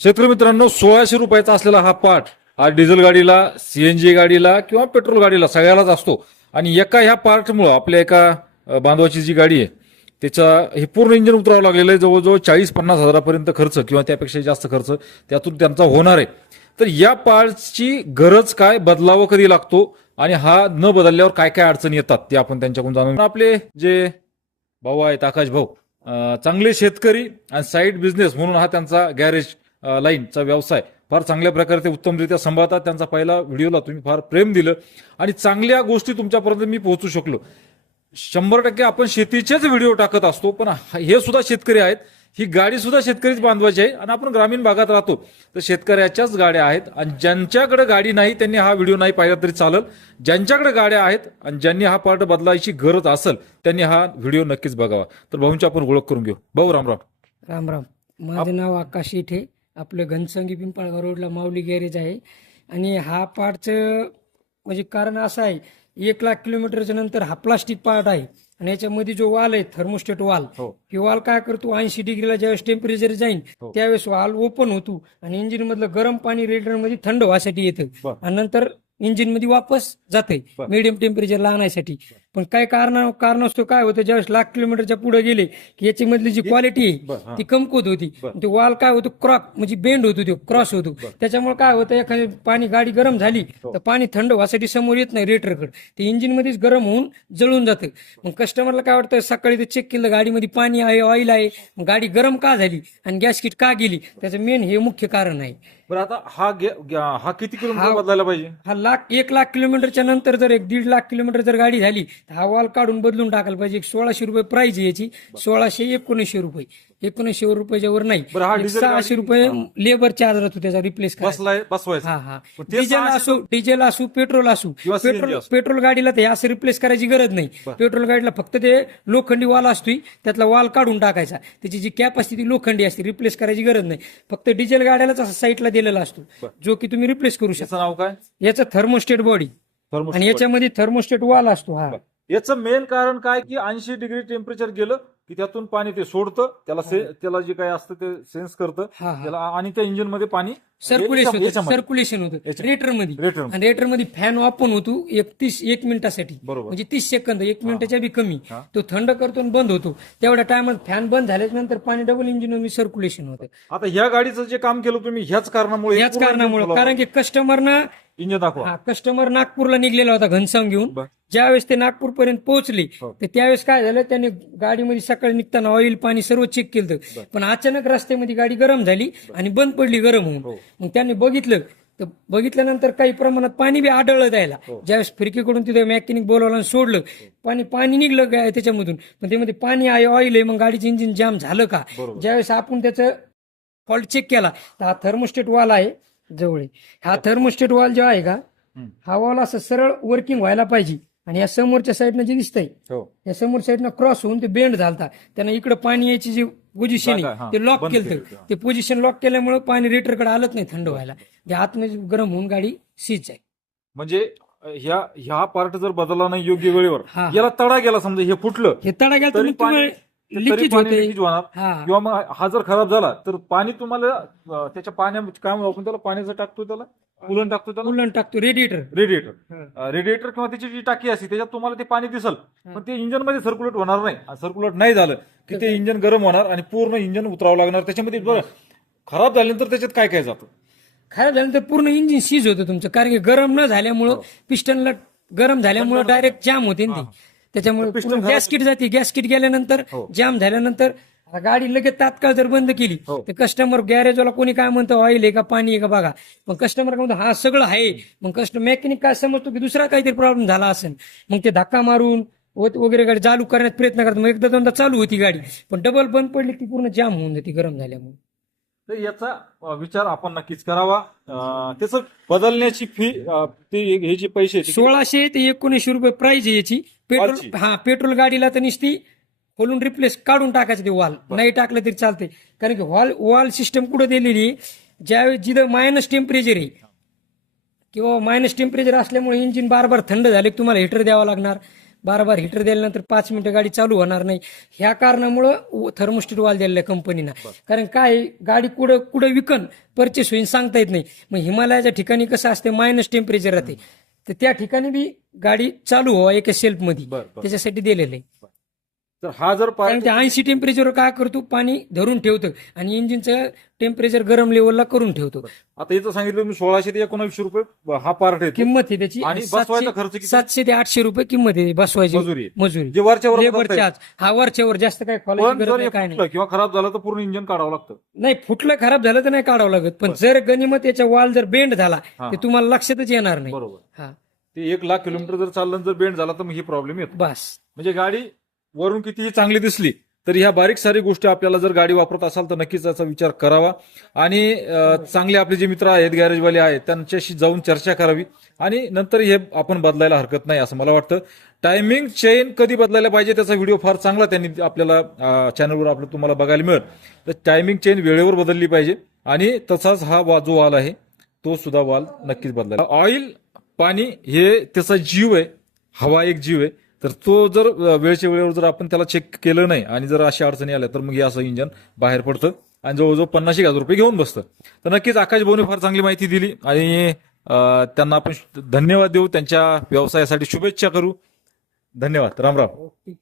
शेतकरी मित्रांनो सोळाशे रुपयाचा असलेला हा पार्ट हा डिझेल गाडीला सीएनजी गाडीला किंवा पेट्रोल गाडीला सगळ्यालाच असतो. आणि एका ह्या पार्टमुळं आपल्या एका बांधवाची जी गाडी आहे त्याचा हे पूर्ण इंजिन उतरावं लागलेलं आहे. जवळजवळ चाळीस पन्नास हजारापर्यंत खर्च किंवा त्यापेक्षा जास्त खर्च त्यातून त्यांचा होणार आहे. तर या पार्टची गरज काय बदलावं कधी लागतो आणि हा न बदलल्यावर काय काय अडचणी येतात ते आपण त्यांच्याकडून जाणून आपले जे भाऊ आहेत आकाश भाऊ चांगले शेतकरी आणि साईड बिझनेस म्हणून हा त्यांचा गॅरेज लाईनचा व्यवसाय. फार चांगल्या प्रकारे ते उत्तमरित्या सांभाळतात. त्यांचा पहिला व्हिडिओला तुम्ही फार प्रेम दिलं. आणि चांगल्या गोष्टी तुमच्यापर्यंत मी पोहोचू शकलो. शंभर टक्के आपण शेतीचेच व्हिडिओ टाकत असतो पण हा- हे सुद्धा शेतकरी आहेत. ही गाडी सुद्धा शेतकरीच बांधवायची आहे आणि आपण ग्रामीण भागात राहतो. तर शेतकऱ्याच्याच गाड्या आहेत आणि ज्यांच्याकडे गाडी नाही त्यांनी हा व्हिडिओ नाही पाहिला तरी चालेल. ज्यांच्याकडे गाड्या आहेत आणि ज्यांनी हा पार्ट बदलायची गरज असेल त्यांनी हा व्हिडिओ नक्कीच बघावा. तर भाऊंची आपण ओळख करून घेऊ. भाऊ राम राम. राम राम. माझं नाव आकाश इथे आपलं घनसंगी पिंपळगाव रोडला माऊली गॅरेज आहे आणि हा पार्टचं म्हणजे कारण असं आहे एक लाख किलोमीटरच्या नंतर हा प्लास्टिक पार्ट आहे आणि याच्यामध्ये जो वाल आहे थर्मोस्टेट वाल हो. ही वाल काय करतो ऐंशी डिग्रीला ज्यावेळेस टेम्परेचर जाईल हो. त्यावेळेस वाल ओपन होतो आणि इंजिन मधलं गरम पाणी रेडिएटरमध्ये थंड व्हायसाठी येतं. आणि नंतर इंजिनमध्ये वापस जाते. मिडियम टेम्परेचरला आणायसाठी पण काय कारण कारणास्तव काय होतं ज्यावेळेस लाख किलोमीटरच्या पुढे गेले की याची मधली जी क्वालिटी. ती कमकुत होती. ते वाल काय होतो क्रॉक म्हणजे बेंड होतो तो क्रॉस होतो त्याच्यामुळे काय होतं एखादी पाणी गाडी गरम झाली हो. तर पाणी थंड व्हायसाठी समोर येत नाही रेटरकडे. ते इंजिन मध्येच गरम होऊन जळून जातं. मग कस्टमरला काय वाटतं सकाळी ते चेक केलं गाडीमध्ये पाणी आहे ऑइल आहे गाडी गरम का झाली आणि गॅस किट का गेली? त्याचं मेन हे मुख्य कारण आहे. बरं आता हा हा किती किलोमीटर बदलायला पाहिजे? हा लाख एक लाख किलोमीटरच्या नंतर जर एक दीड लाख किलोमीटर जर गाडी झाली हा वॉल काढून बदलून टाकायला पाहिजे. एक सोळाशे रुपये प्राइस आहे याची. सोळाशे एकोणीसशे रुपये. एकोणीसशे रुपयाच्या वर नाही. बरं, हा एक डिझेल सहाशे गाडी- रुपये लेबर चार्ज राहतो त्याचा रिप्लेस करायचा बसलाय बसवायचा. हा हा. पण ते डिझेल सहाशे असो डिझेल असो पेट्रोल असो. किंवा CNG पेट्रोल असो. पेट्रोल गाडीला ते असं रिप्लेस करायची गरज नाही. पेट्रोल गाडीला फक्त ते लोखंडी वाल असतोय. त्यातला वाल काढून टाकायचा. त्याची जी कॅप असते ती लोखंडी असते रिप्लेस करायची गरज नाही. फक्त डिझेल गाड्यालाच असं साईडला दिलेला असतो. जो की तुम्ही रिप्लेस करू शकता. याचं नाव काय? याचं थर्मोस्टेट बॉडी आणि याच्यामध्ये थर्मोस्टेट वाल असतो हा. याचं मेन कारण काय की ऐंशी डिग्री टेम्परेचर गेलं की त्यातून पाणी ते सोडतं त्याला त्याला जे काय असतं ते सेन्स करतं त्याला आणि त्या इंजिनमध्ये पाणी सर्क्युलेशन. सर्क्युलेशन होतं रेटरमध्ये. रेटरमध्ये. फॅन ओपन होतो एक तीस एक मिनिटासाठी. बरोबर. म्हणजे तीस सेकंद एक मिनिटाच्या बी कमी. तो थंड करतो आणि बंद होतो. तेवढ्या टायमात फॅन बंद झाल्याच्यानंतर पाणी डबल इंजिनमध्ये सर्क्युलेशन होतं. आता ह्या गाडीचं जे काम केलं तुम्ही ह्याच कारणामुळे याच कारणामुळे. कारण की कस्टमरनं इंजिन दाखवा. हा कस्टमर नागपूरला निघलेला होता घनसाम घेऊन. बर. ज्यावेळेस ते नागपूर पर्यंत पोहोचले हो. तर त्यावेळेस काय झालं त्यांनी गाडीमध्ये सकाळी निघताना ऑइल पाणी सर्व चेक केलं पण अचानक रस्त्यामध्ये गाडी गरम झाली आणि बंद पडली गरम हो. होऊन मग त्यांनी बघितलं तर बघितल्यानंतर काही प्रमाणात पाणी बी आढळलं द्यायला हो. ज्यावेळेस फिरकीकडून तिथं मेकॅनिक बोलावलं आणि सोडलं पाणी पाणी निघलं गा- त्याच्यामधून. पण त्यामध्ये पाणी आहे ऑइल आहे मग गाडीचं इंजिन जाम झालं का? बरोबर. ज्यावेळेस आपण त्याचं फॉल्ट चेक केला तर हा थर्मोस्टेट वाल आहे. जवळ आहे. हा थर्मोस्टेट वाल जो आहे का हम्म. हा वॉल असं सरळ वर्किंग व्हायला पाहिजे आणि या समोरच्या साईडनं जे दिसतंय हो या समोर साईडनं क्रॉस होऊन ते बेंड झालता त्यानं इकडे पाणी यायची जी पोझिशन जागा, हा, आहे ते लॉक बंद केलं केलं, हा. ते पोझिशन लॉक केल्यामुळे पाणी रेटरकडे आलंच नाही थंड व्हायला ते आतमध्ये गरम होऊन गाडी सीच आहे म्हणजे ह्या ह्या पार्ट जर बदलला नाही योग्य वेळेवर हा. याला तडा गेला समजा हे फुटलं हे तडा गेला तर पाणी लिकेज होते. होणार. हा. किंवा मग हा जर खराब झाला तर पाणी तुम्हाला अं, त्याच्या पाण्या काय आपण त्याला पाण्याचं टाकतो त्याला? उलन टाकतो त्याला? उलट टाकतो रेडिएटर रेडिएटर रेडिएटर किंवा त्याची जी टाकी असते त्याच्यात तुम्हाला ते पाणी दिसल पण ते इंजिनमध्ये सर्क्युलेट होणार नाही. सर्क्युलेट नाही झालं की ते इंजिन गरम होणार आणि पूर्ण इंजिन उतरावं लागणार. त्याच्यामध्ये बरं खराब झाल्यानंतर त्याच्यात काय काय जातं? खराब झाल्यानंतर पूर्ण इंजिन सीज होतं तुमचं कारण की गरम न झाल्यामुळं पिस्टनला गरम झाल्यामुळं डायरेक्ट जाम होते ना ते. त्याच्यामुळे गॅस किट जाते. गॅस किट गेल्यानंतर हो. जाम झाल्यानंतर आता गाडी लगेच तात्काळ जर बंद केली हो. तर कस्टमर गॅरेजवाला कोणी काय म्हणतं ऑइल आहे का पाणी आहे का बघा. पण कस्टमर काय म्हणतो हा सगळं आहे. मग कस्टमर मेकॅनिक काय समजतो की दुसरा काहीतरी प्रॉब्लेम झाला असेल. मग ते धक्का मारून वगैरे गाडी चालू करण्याचा प्रयत्न करतात. मग एकदा दोनदा चालू होती गाडी. पण डबल बंद पडली की पूर्ण जाम होऊन जाते गरम झाल्यामुळे. तर याचा विचार आपण नक्कीच करावा. त्याचं बदलण्याची फी ती हे जे पैसे सोळाशे ते एकोणीसशे रुपये प्राइस आहे याची. पेट्रोल? हा पेट्रोल गाडीला तर नुसती खोलून रिप्लेस काढून टाकायचं ते वॉल नाही टाकलं तरी चालते कारण की वॉल वॉल सिस्टम कुठं दिलेली आहे? ज्यावेळेस जिथं मायनस टेम्परेचर आहे. किंवा मायनस टेम्परेचर असल्यामुळे इंजिन बार बार थंड झाले तुम्हाला हिटर द्यावं लागणार. बारा बार हिटर दिल्यानंतर पाच मिनिटं गाडी चालू होणार नाही. ह्या कारणामुळं थर्मोस्टेट वाल दिलेलं आहे कंपनीनं कारण काय गाडी कुठं कुठं विकन परचेस होईन सांगता येत नाही. मग हिमालयाच्या ठिकाणी कसं असते मायनस टेम्परेचर राहते. तर त्या ठिकाणी बी गाडी चालू व्हावा एका सेल्फमध्ये. त्याच्यासाठी दिलेलं आहे. तर हा जर कारण ते ऐंशी टेम्परेचरवर काय करतो? पाणी धरून ठेवतं. आणि इंजिनचं टेम्परेचर गरम लेवलला करून ठेवतो. आता इथं सांगितलं मी सोळाशे ते एकोणवीसशे रुपये हा पार्ट आहे किंमत आहे त्याची. आणि बसवायचा खर्च सातशे किती? सातशे ते आठशे रुपये किंमत आहे बसवायची. मजुरी आहे. मजुरी. जे वरच्या वर लेबर करता येईल. चार्ज हा वरच्यावर जास्त काय पण जर हे नाही काय नाही. फुटलं किंवा खराब झालं तर पूर्ण इंजिन काढावं लागतं. नाही फुटलं खराब झालं तर नाही काढावं लागत. पण जर गनिमत याच्या वाल जर बेंड झाला हा. ते तुम्हाला लक्षातच येणार नाही. बरोबर. हा. ते एक लाख किलोमीटर जर चाललं आणि जर बेंड झाला तर मग ही प्रॉब्लेम येतो. बस. म्हणजे गाडी वरून कितीही चांगली दिसली तरी ह्या बारीक सारी गोष्टी आपल्याला जर गाडी वापरत असाल तर नक्कीच याचा विचार करावा. आणि चांगले आपले जे मित्र आहेत गॅरेजवाले आहेत त्यांच्याशी जाऊन चर्चा करावी. आणि नंतर हे आपण बदलायला हरकत नाही असं मला वाटतं. टायमिंग चेन कधी बदलायला पाहिजे त्याचा व्हिडिओ फार चांगला त्यांनी आपल्याला चॅनलवर आपलं तुम्हाला बघायला मिळेल. तर टायमिंग चेन वेळेवर बदलली पाहिजे. आणि तसाच हा वा- जो वाल आहे तो सुद्धा वाल नक्कीच बदलायला. ऑइल पाणी हे त्याचा जीव आहे. हवा एक जीव आहे. तर तो जर वेळच्या वेळेवर जर आपण त्याला चेक केलं नाही आणि जर अशा अडचणी आल्या तर मग हे असं इंजन बाहेर पडतं आणि जवळजवळ पन्नास एक हजार रुपये घेऊन बसतं. तर नक्कीच आकाश भाऊने फार चांगली माहिती दिली आणि त्यांना आपण धन्यवाद देऊ. त्यांच्या व्यवसायासाठी शुभेच्छा करू. धन्यवाद. राम राम ओके.